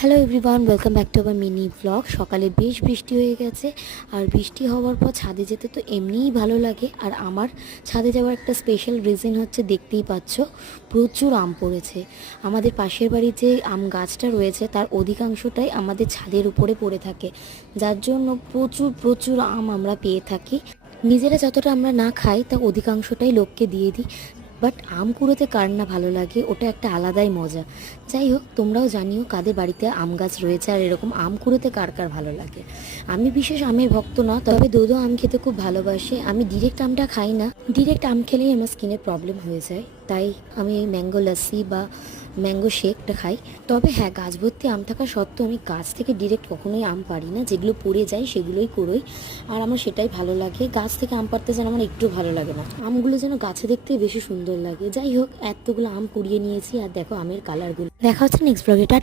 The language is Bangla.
Hello everyone, welcome back to our mini blog. সকালে বেশ বৃষ্টি হয়ে গেছে, আর বৃষ্টি হওয়ার পর ছাদে যেতে তো এমনিই ভালো লাগে। আর আমার ছাদে যাওয়ার একটা স্পেশাল রিজন হচ্ছে, দেখতেই পাচ্ছ প্রচুর আম পড়েছে। আমাদের পাশের বাড়ির যে আম গাছটা রয়েছে তার অধিকাংশটাই আমাদের ছাদের উপরে পড়ে থাকে, যার জন্য প্রচুর প্রচুর আম আমরা পেয়ে থাকি। নিজেরা যতটা আমরা না খাই তা অধিকাংশটাই লোককে দিয়ে দিই। বাট আম কুড়োতে কার না ভালো লাগে, ওটা একটা আলাদাই মজা। যাই হোক, তোমরাও জানিও কাদের বাড়িতে আম গাছ রয়েছে আর এরকম আম কুড়োতে কার কার ভালো লাগে। আমি বিশেষ আমের ভক্ত না, তবে দোদো আম খেতে খুব ভালোবাসি। আমি ডিরেক্ট আমটা খাই না, ডিরেক্ট আম খেলেই আমার স্কিনের প্রবলেম হয়ে যায়, তাই আমি ম্যাঙ্গো লাস্সি বা ম্যাঙ্গো শেকটা খাই। তবে হ্যাঁ, গাছ ভর্তি আম থাকা সত্ত্বেও আমি গাছ থেকে ডিরেক্ট কখনোই আম পারি না, যেগুলো পড়ে যায় সেগুলোই কুড়োই। আর আমার সেটাই ভালো লাগে, গাছ থেকে আম পাড়তে যেন আমার একটু ভালো লাগে না, আমগুলো যেন গাছে দেখতে বেশি সুন্দর লাগে। যাই হোক, এতগুলো আম কুড়িয়ে নিয়েছি, আর দেখো আমের কালারগুলো। দেখা হচ্ছে নেক্সট ব্লগে।